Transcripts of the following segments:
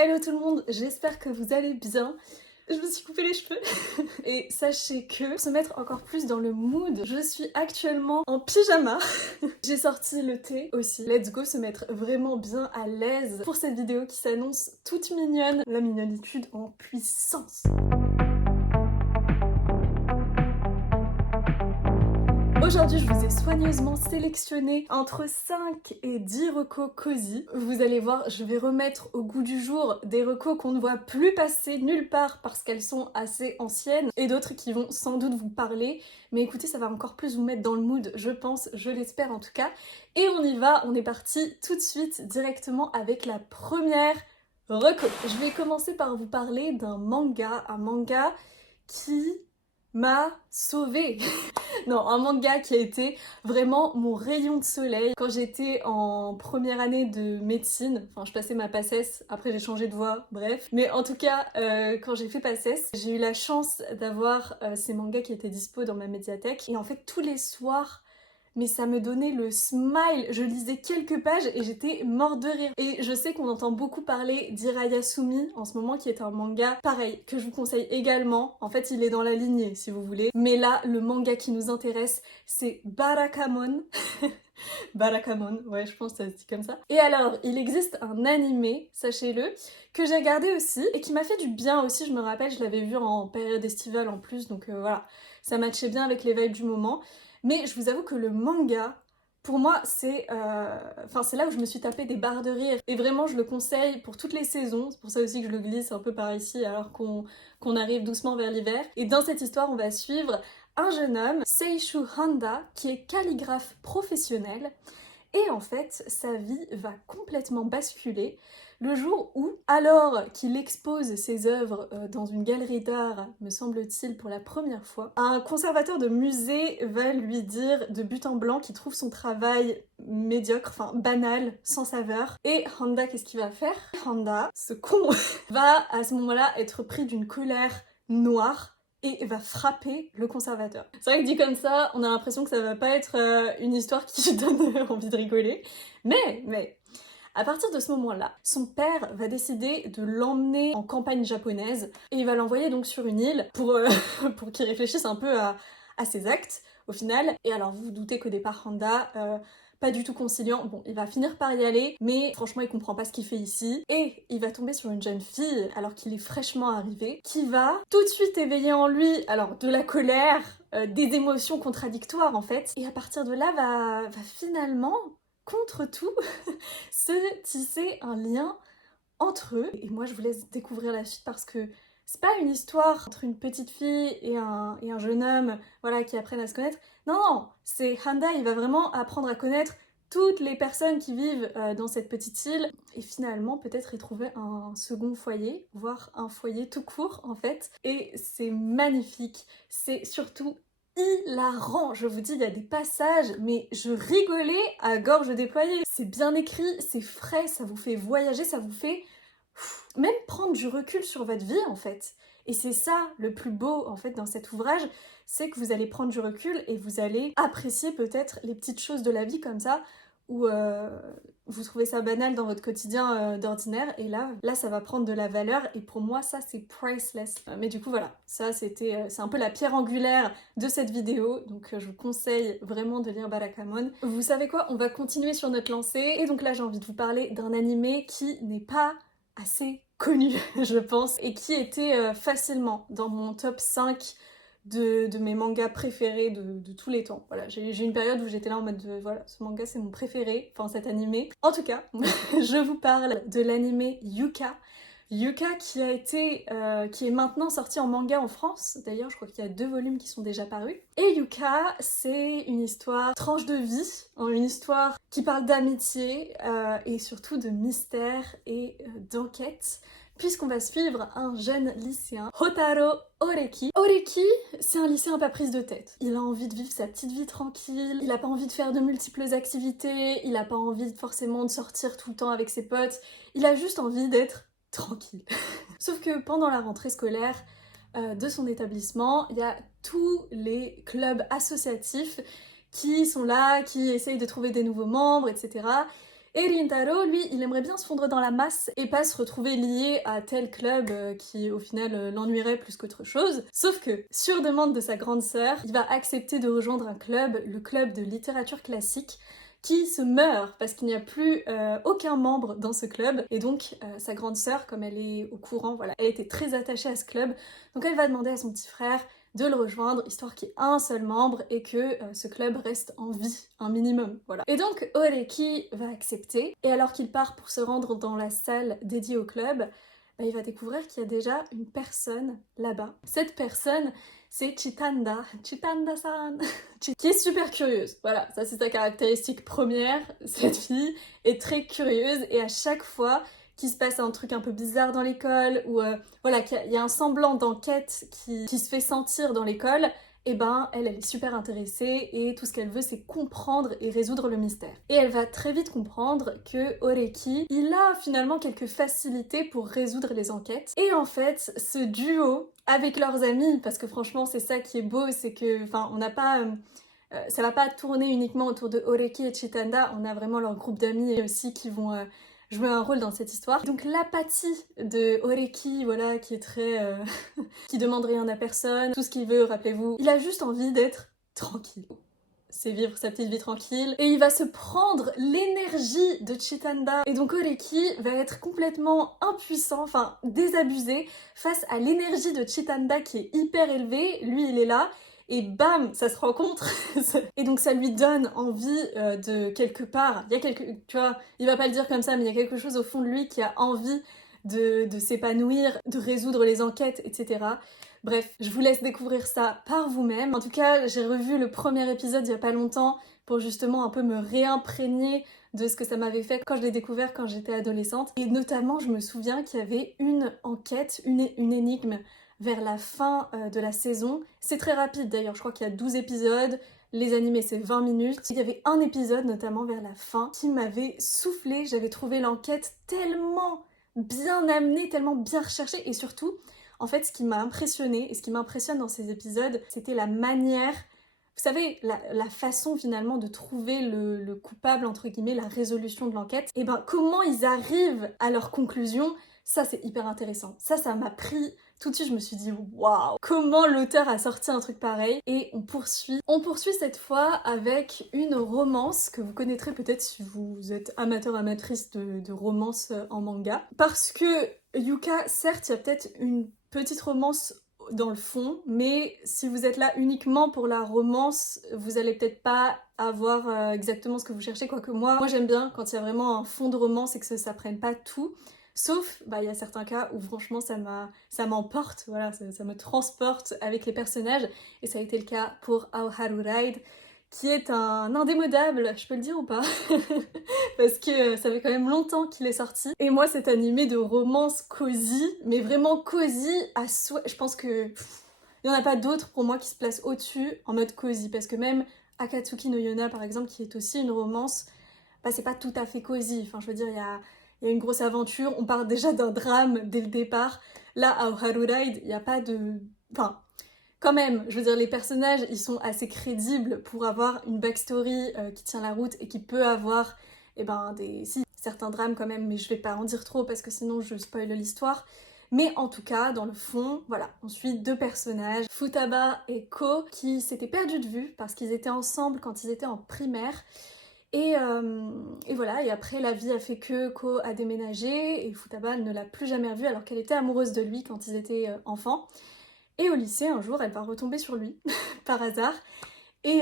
Hello tout le monde, j'espère que vous allez bien. Je me suis coupé les cheveux et sachez que pour se mettre encore plus dans le mood, je suis actuellement en pyjama. J'ai sorti le thé aussi. Let's go se mettre vraiment bien à l'aise pour cette vidéo qui s'annonce toute mignonne. La mignonitude en puissance. Aujourd'hui, je vous ai soigneusement sélectionné entre 5 et 10 recos cosy. Vous allez voir, je vais remettre au goût du jour des recos qu'on ne voit plus passer nulle part parce qu'elles sont assez anciennes et d'autres qui vont sans doute vous parler. Mais écoutez, ça va encore plus vous mettre dans le mood, je pense, je l'espère en tout cas. Et on y va, on est parti tout de suite directement avec la première reco. Je vais commencer par vous parler d'un manga, un manga qui m'a sauvée. Non, un manga qui a été vraiment mon rayon de soleil quand j'étais en première année de médecine. Enfin, je passais ma PACES, après j'ai changé de voie, bref. Mais en tout cas, quand j'ai fait PACES, j'ai eu la chance d'avoir ces mangas qui étaient dispo dans ma médiathèque. Et en fait, tous les soirs, mais ça me donnait le smile. Je lisais quelques pages et j'étais morte de rire. Et je sais qu'on entend beaucoup parler d'Irayasumi en ce moment, qui est un manga pareil, que je vous conseille également. En fait, il est dans la lignée, si vous voulez. Mais là, le manga qui nous intéresse, c'est Barakamon. Barakamon, ouais, je pense que ça se dit comme ça. Et alors, il existe un animé, sachez-le, que j'ai regardé aussi et qui m'a fait du bien aussi. Je me rappelle, je l'avais vu en période estivale en plus, donc voilà, ça matchait bien avec les vibes du moment. Mais je vous avoue que le manga, pour moi, c'est c'est là où je me suis tapé des barres de rire. Et vraiment, je le conseille pour toutes les saisons. C'est pour ça aussi que je le glisse un peu par ici alors qu'on arrive doucement vers l'hiver. Et dans cette histoire, on va suivre un jeune homme, Seishu Handa, qui est calligraphe professionnel. Et en fait, sa vie va complètement basculer le jour où, alors qu'il expose ses œuvres dans une galerie d'art, me semble-t-il pour la première fois, un conservateur de musée va lui dire de but en blanc qu'il trouve son travail médiocre, enfin banal, sans saveur. Et Handa, qu'est-ce qu'il va faire? Handa, ce con, va à ce moment-là être pris d'une colère noire et va frapper le conservateur. C'est vrai que dit comme ça, on a l'impression que ça va pas être une histoire qui donne envie de rigoler, mais à partir de ce moment-là, son père va décider de l'emmener en campagne japonaise et il va l'envoyer donc sur une île pour qu'il réfléchisse un peu à ses actes au final. Et alors vous vous doutez qu'au départ Handa, pas du tout conciliant, bon il va finir par y aller, mais franchement il comprend pas ce qu'il fait ici. Et il va tomber sur une jeune fille, alors qu'il est fraîchement arrivé, qui va tout de suite éveiller en lui, alors de la colère, des émotions contradictoires en fait. Et à partir de là va finalement, contre tout, se tisser un lien entre eux. Et moi je vous laisse découvrir la suite parce que c'est pas une histoire entre une petite fille et un jeune homme, voilà, qui apprennent à se connaître. Non, non, c'est Handa, il va vraiment apprendre à connaître toutes les personnes qui vivent dans cette petite île et finalement peut-être y trouver un second foyer, voire un foyer tout court en fait. Et c'est magnifique, c'est surtout hilarant, je vous dis, il y a des passages, mais je rigolais à gorge déployée. C'est bien écrit, c'est frais, ça vous fait voyager, ça vous fait même prendre du recul sur votre vie en fait. Et c'est ça le plus beau en fait dans cet ouvrage, c'est que vous allez prendre du recul et vous allez apprécier peut-être les petites choses de la vie comme ça, où vous trouvez ça banal dans votre quotidien d'ordinaire, et là ça va prendre de la valeur, et pour moi ça c'est priceless. Mais du coup voilà, ça c'est un peu la pierre angulaire de cette vidéo, donc je vous conseille vraiment de lire Barakamon. Vous savez quoi, on va continuer sur notre lancée, et donc là j'ai envie de vous parler d'un animé qui n'est pas assez connu, je pense, et qui était facilement dans mon top 5 de mes mangas préférés de tous les temps. Voilà, j'ai eu une période où j'étais là en mode de, voilà, ce manga c'est mon préféré, enfin cet animé. En tout cas, je vous parle de l'animé Yuka. Yuka qui est maintenant sorti en manga en France. D'ailleurs, je crois qu'il y a 2 volumes qui sont déjà parus. Et Yuka, c'est une histoire tranche de vie, une histoire qui parle d'amitié et surtout de mystère et d'enquête, puisqu'on va suivre un jeune lycéen, Hotaro Oreki. Oreki, c'est un lycéen pas prise de tête. Il a envie de vivre sa petite vie tranquille, il a pas envie de faire de multiples activités, il a pas envie forcément de sortir tout le temps avec ses potes, il a juste envie d'être tranquille. Sauf que pendant la rentrée scolaire de son établissement, il y a tous les clubs associatifs qui sont là, qui essayent de trouver des nouveaux membres, etc. Et Rintaro, lui, il aimerait bien se fondre dans la masse et pas se retrouver lié à tel club qui, au final, l'ennuierait plus qu'autre chose. Sauf que, sur demande de sa grande sœur, il va accepter de rejoindre un club, le club de littérature classique, qui se meurt parce qu'il n'y a plus aucun membre dans ce club. Et donc, sa grande sœur, comme elle est au courant, voilà, elle était très attachée à ce club. Donc elle va demander à son petit frère de le rejoindre, histoire qu'il y ait un seul membre et que ce club reste en vie, un minimum, voilà. Et donc Oreki va accepter, et alors qu'il part pour se rendre dans la salle dédiée au club, bah, il va découvrir qu'il y a déjà une personne là-bas. Cette personne, c'est Chitanda-san, qui est super curieuse. Voilà, ça c'est sa caractéristique première. Cette fille est très curieuse, et à chaque fois qu'il se passe un truc un peu bizarre dans l'école, ou voilà, qu'il y a un semblant d'enquête qui se fait sentir dans l'école, et ben elle est super intéressée et tout ce qu'elle veut c'est comprendre et résoudre le mystère. Et elle va très vite comprendre que Oreki, il a finalement quelques facilités pour résoudre les enquêtes. Et en fait, ce duo avec leurs amis, parce que franchement c'est ça qui est beau, c'est que, enfin, on n'a pas... ça va pas tourner uniquement autour de Oreki et Chitanda, on a vraiment leur groupe d'amis aussi qui vont jouer un rôle dans cette histoire. Donc l'apathie de Oreki, voilà, qui est très... qui demande rien à personne, tout ce qu'il veut, rappelez-vous, il a juste envie d'être tranquille. C'est vivre sa petite vie tranquille. Et il va se prendre l'énergie de Chitanda. Et donc Oreki va être complètement impuissant, enfin désabusé, face à l'énergie de Chitanda qui est hyper élevée. Lui, il est là. Et bam, ça se rencontre. Et donc ça lui donne envie de quelque part. Il y a tu vois, il va pas le dire comme ça, mais il y a quelque chose au fond de lui qui a envie de s'épanouir, de résoudre les enquêtes, etc. Bref, je vous laisse découvrir ça par vous-même. En tout cas, j'ai revu le premier épisode il y a pas longtemps pour justement un peu me réimprégner de ce que ça m'avait fait quand je l'ai découvert quand j'étais adolescente. Et notamment, je me souviens qu'il y avait une enquête, une énigme vers la fin de la saison. C'est très rapide d'ailleurs, je crois qu'il y a 12 épisodes, les animés c'est 20 minutes. Il y avait un épisode notamment vers la fin qui m'avait soufflé, j'avais trouvé l'enquête tellement bien amenée, tellement bien recherchée, et surtout, en fait, ce qui m'a impressionnée et ce qui m'impressionne dans ces épisodes, c'était la manière, vous savez, la façon finalement de trouver le coupable, entre guillemets, la résolution de l'enquête. Et ben, comment ils arrivent à leur conclusion, ça c'est hyper intéressant. Ça m'a pris tout de suite, je me suis dit waouh, comment l'auteur a sorti un truc pareil. Et on poursuit cette fois avec une romance que vous connaîtrez peut-être si vous êtes amateur amatrice de romance en manga, parce que Yuka, certes, il y a peut-être une petite romance dans le fond, mais si vous êtes là uniquement pour la romance, vous allez peut-être pas avoir exactement ce que vous cherchez, quoique moi j'aime bien quand il y a vraiment un fond de romance et que ça prenne pas tout. Sauf, bah, il y a certains cas où franchement ça m'emporte, voilà, ça me transporte avec les personnages, et ça a été le cas pour Aoharu Ride, qui est un indémodable, je peux le dire ou pas? Parce que ça fait quand même longtemps qu'il est sorti. Et moi, cet animé de romance cosy, mais vraiment cosy à souhait, je pense que il n'y en a pas d'autres pour moi qui se placent au-dessus en mode cosy, parce que même Akatsuki no Yona par exemple, qui est aussi une romance, bah c'est pas tout à fait cosy, enfin je veux dire, il y a une grosse aventure, on part déjà d'un drame dès le départ. Là, à Oharu Ride, il n'y a pas de... Enfin, quand même, je veux dire, les personnages, ils sont assez crédibles pour avoir une backstory qui tient la route et qui peut avoir, eh ben, certains drames quand même, mais je vais pas en dire trop parce que sinon je spoil l'histoire. Mais en tout cas, dans le fond, voilà, on suit deux personnages, Futaba et Ko, qui s'étaient perdus de vue parce qu'ils étaient ensemble quand ils étaient en primaire. Et voilà, et après la vie a fait que Ko a déménagé et Futaba ne l'a plus jamais revu alors qu'elle était amoureuse de lui quand ils étaient enfants. Et au lycée, un jour, elle va retomber sur lui, par hasard. Et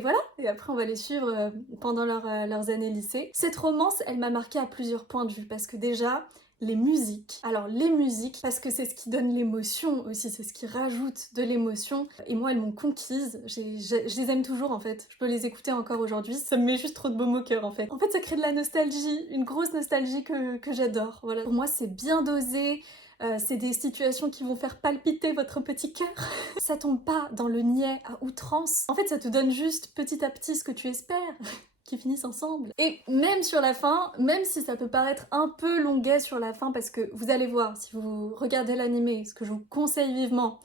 voilà, et après on va les suivre pendant leurs années lycée. Cette romance, elle m'a marquée à plusieurs points de vue, parce que déjà, les musiques, parce que c'est ce qui donne l'émotion aussi, c'est ce qui rajoute de l'émotion. Et moi, elles m'ont conquise, je les aime toujours en fait, je peux les écouter encore aujourd'hui, ça me met juste trop de baume au cœur en fait. En fait, ça crée de la nostalgie, une grosse nostalgie que j'adore, voilà. Pour moi, c'est bien dosé. C'est des situations qui vont faire palpiter votre petit cœur. Ça tombe pas dans le niais à outrance. En fait, ça te donne juste petit à petit ce que tu espères, qu'ils finissent ensemble. Et même sur la fin, même si ça peut paraître un peu longuet sur la fin, parce que vous allez voir, si vous regardez l'animé, ce que je vous conseille vivement,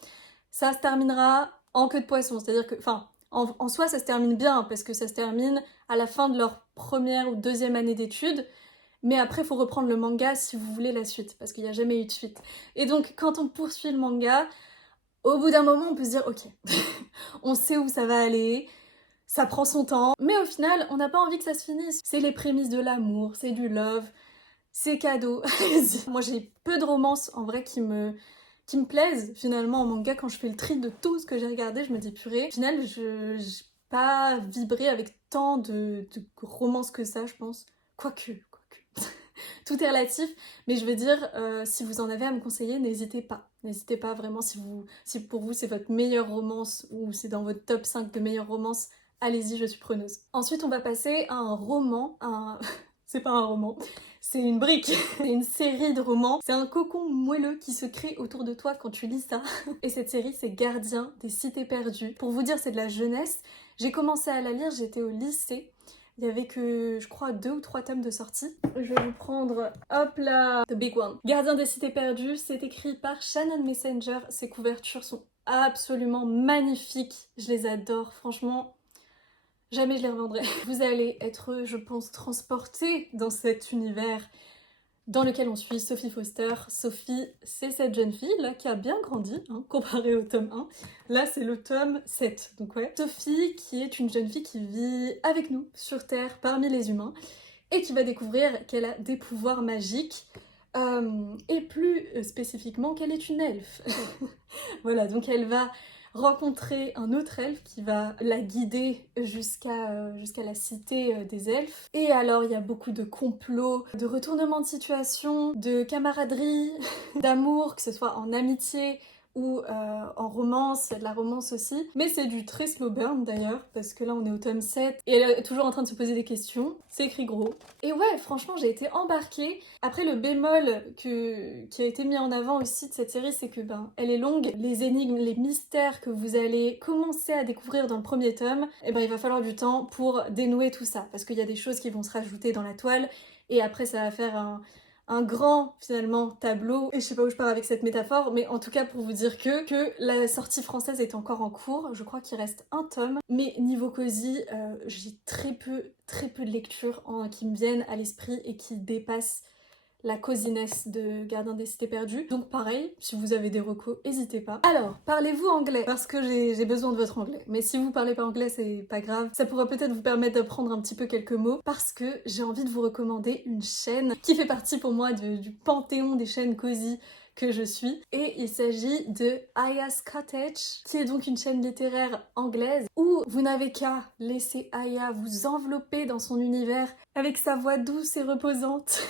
ça se terminera en queue de poisson. C'est-à-dire que, enfin, En soi, ça se termine bien, parce que ça se termine à la fin de leur première ou deuxième année d'études. Mais après, il faut reprendre le manga si vous voulez la suite, parce qu'il n'y a jamais eu de suite. Et donc, quand on poursuit le manga, au bout d'un moment, on peut se dire, ok, on sait où ça va aller, ça prend son temps, mais au final, on n'a pas envie que ça se finisse. C'est les prémices de l'amour, c'est du love, c'est cadeau. Moi, j'ai peu de romances, en vrai, qui me plaisent, finalement, en manga. Quand je fais le tri de tout ce que j'ai regardé, je me dis, purée, au final, je n'ai pas vibré avec tant de romances que ça, je pense. Quoique. Tout est relatif, mais je veux dire, si vous en avez à me conseiller, n'hésitez pas. N'hésitez pas vraiment, si pour vous c'est votre meilleure romance ou c'est dans votre top 5 de meilleures romances, allez-y, je suis preneuse. Ensuite, on va passer à un roman, c'est pas un roman, c'est une brique, c'est une série de romans. C'est un cocon moelleux qui se crée autour de toi quand tu lis ça. Et cette série, c'est Gardien des cités perdues. Pour vous dire, c'est de la jeunesse. J'ai commencé à la lire, j'étais au lycée. Il y avait que, je crois, 2 ou 3 tomes de sortie. Je vais vous prendre, hop là, The Big One. Gardien des cités perdues, c'est écrit par Shannon Messenger. Ses couvertures sont absolument magnifiques. Je les adore, franchement. Jamais je les revendrai. Vous allez être, je pense, transporté dans cet univers dans lequel on suit Sophie Foster. Sophie, c'est cette jeune fille là qui a bien grandi, comparé au tome 1. Là, c'est le tome 7, donc ouais. Sophie, qui est une jeune fille qui vit avec nous sur Terre, parmi les humains, et qui va découvrir qu'elle a des pouvoirs magiques, et plus spécifiquement qu'elle est une elfe. Voilà, donc elle va rencontrer un autre elfe qui va la guider jusqu'à la cité des elfes. Et alors il y a beaucoup de complots, de retournements de situation, de camaraderie, d'amour, que ce soit en amitié ou en romance, il y a de la romance aussi. Mais c'est du très slow burn d'ailleurs, parce que là on est au tome 7 et elle est toujours en train de se poser des questions. C'est écrit gros. Et ouais, franchement, j'ai été embarquée. Après, le bémol qui a été mis en avant aussi de cette série, c'est que elle est longue. Les énigmes, les mystères que vous allez commencer à découvrir dans le premier tome, il va falloir du temps pour dénouer tout ça, parce qu'il y a des choses qui vont se rajouter dans la toile, et après ça va faire un grand, finalement, tableau. Et je sais pas où je pars avec cette métaphore, mais en tout cas pour vous dire que la sortie française est encore en cours. Je crois qu'il reste un tome. Mais niveau cosy, j'ai très peu de lectures qui me viennent à l'esprit et qui dépassent la cosiness de Gardien des cités perdues. Donc pareil, si vous avez des recos, n'hésitez pas. Alors, parlez-vous anglais, parce que j'ai besoin de votre anglais. Mais si vous parlez pas anglais, c'est pas grave. Ça pourra peut-être vous permettre d'apprendre un petit peu quelques mots, parce que j'ai envie de vous recommander une chaîne qui fait partie pour moi du panthéon des chaînes cosy que je suis. Et il s'agit de Aya's Cottage, qui est donc une chaîne littéraire anglaise, où vous n'avez qu'à laisser Aya vous envelopper dans son univers avec sa voix douce et reposante.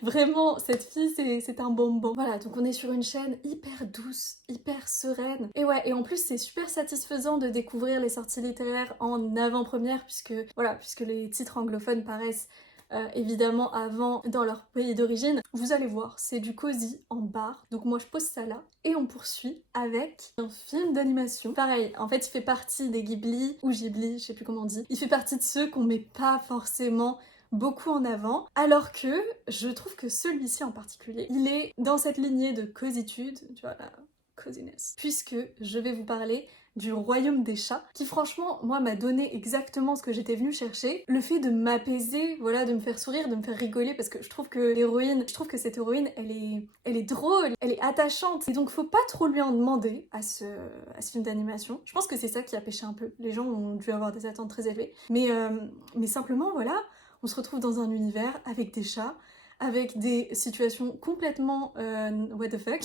Vraiment, cette fille, c'est un bonbon. Voilà, donc on est sur une chaîne hyper douce, hyper sereine. Et ouais, et en plus, c'est super satisfaisant de découvrir les sorties littéraires en avant-première, puisque les titres anglophones paraissent évidemment avant dans leur pays d'origine. Vous allez voir, c'est du cosy en barre. Donc moi, je pose ça là. Et on poursuit avec un film d'animation. Pareil, en fait, il fait partie des Ghibli, ou Ghibli, je sais plus comment on dit. Il fait partie de ceux qu'on met pas forcément beaucoup en avant, alors que je trouve que celui-ci en particulier, il est dans cette lignée de cositude, tu vois, la cosiness, puisque je vais vous parler du Royaume des chats, qui franchement, moi, m'a donné exactement ce que j'étais venue chercher. Le fait de m'apaiser, voilà, de me faire sourire, de me faire rigoler, parce que je trouve que cette héroïne, elle est drôle, elle est attachante, et donc faut pas trop lui en demander à ce film d'animation. Je pense que c'est ça qui a pêché un peu. Les gens ont dû avoir des attentes très élevées. Mais simplement, voilà, on se retrouve dans un univers avec des chats, avec des situations complètement what the fuck,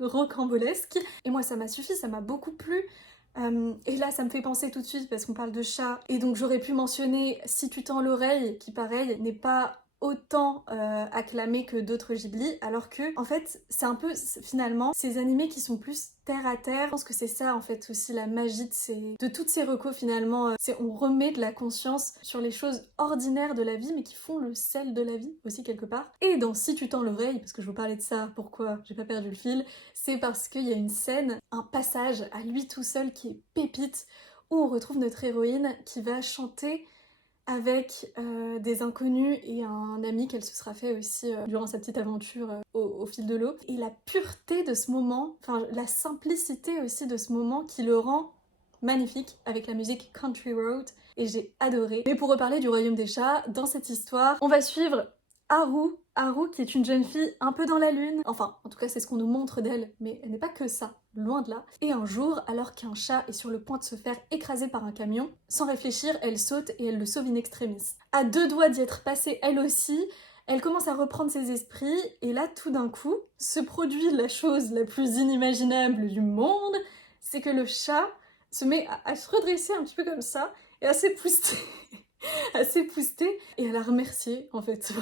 rocambolesques. Et moi, ça m'a suffi, ça m'a beaucoup plu. Et là, ça me fait penser tout de suite, parce qu'on parle de chats, et donc j'aurais pu mentionner Si tu tends l'oreille, qui pareil, n'est pas autant acclamé que d'autres Ghibli, alors que en fait c'est un peu finalement ces animés qui sont plus terre à terre. Je pense que c'est ça en fait aussi la magie de toutes ces recos finalement, c'est on remet de la conscience sur les choses ordinaires de la vie mais qui font le sel de la vie aussi quelque part. Et dans Si tu tends l'oreille, parce que je vous parlais de ça, pourquoi j'ai pas perdu le fil, c'est parce qu'il y a une scène, un passage à lui tout seul qui est pépite, où on retrouve notre héroïne qui va chanter avec des inconnus et un ami qu'elle se sera fait aussi durant sa petite aventure au fil de l'eau. Et la pureté de ce moment, enfin la simplicité aussi de ce moment qui le rend magnifique avec la musique Country Road et j'ai adoré. Mais pour reparler du royaume des chats, dans cette histoire, on va suivre Haru qui est une jeune fille un peu dans la lune, enfin en tout cas c'est ce qu'on nous montre d'elle, mais elle n'est pas que ça, loin de là. Et un jour, alors qu'un chat est sur le point de se faire écraser par un camion, sans réfléchir, elle saute et elle le sauve in extremis. À deux doigts d'y être passée elle aussi, elle commence à reprendre ses esprits et là tout d'un coup se produit la chose la plus inimaginable du monde, c'est que le chat se met à se redresser un petit peu comme ça et à s'épousseter. À s'épousseter et à la remercier en fait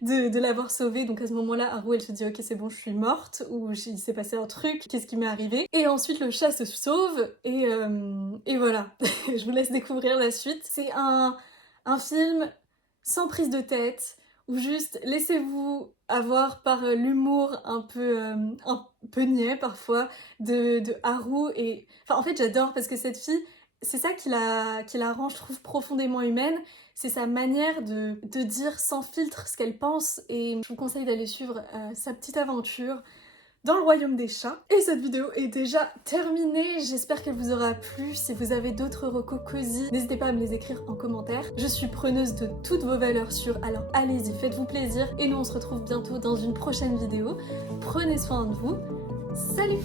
voilà, de l'avoir sauvée. Donc à ce moment-là, Haru elle se dit ok c'est bon je suis morte ou il s'est passé un truc, qu'est-ce qui m'est arrivé? Et ensuite le chat se sauve et voilà. Je vous laisse découvrir la suite. C'est un film sans prise de tête ou juste laissez-vous avoir par l'humour un peu niais parfois de Haru et... Enfin en fait j'adore parce que cette fille c'est ça qui la rend, je trouve, profondément humaine. C'est sa manière de dire sans filtre ce qu'elle pense. Et je vous conseille d'aller suivre sa petite aventure dans le royaume des chats. Et cette vidéo est déjà terminée. J'espère qu'elle vous aura plu. Si vous avez d'autres recos cosy, n'hésitez pas à me les écrire en commentaire. Je suis preneuse de toutes vos valeurs sûres, alors allez-y, faites-vous plaisir. Et nous, on se retrouve bientôt dans une prochaine vidéo. Prenez soin de vous. Salut!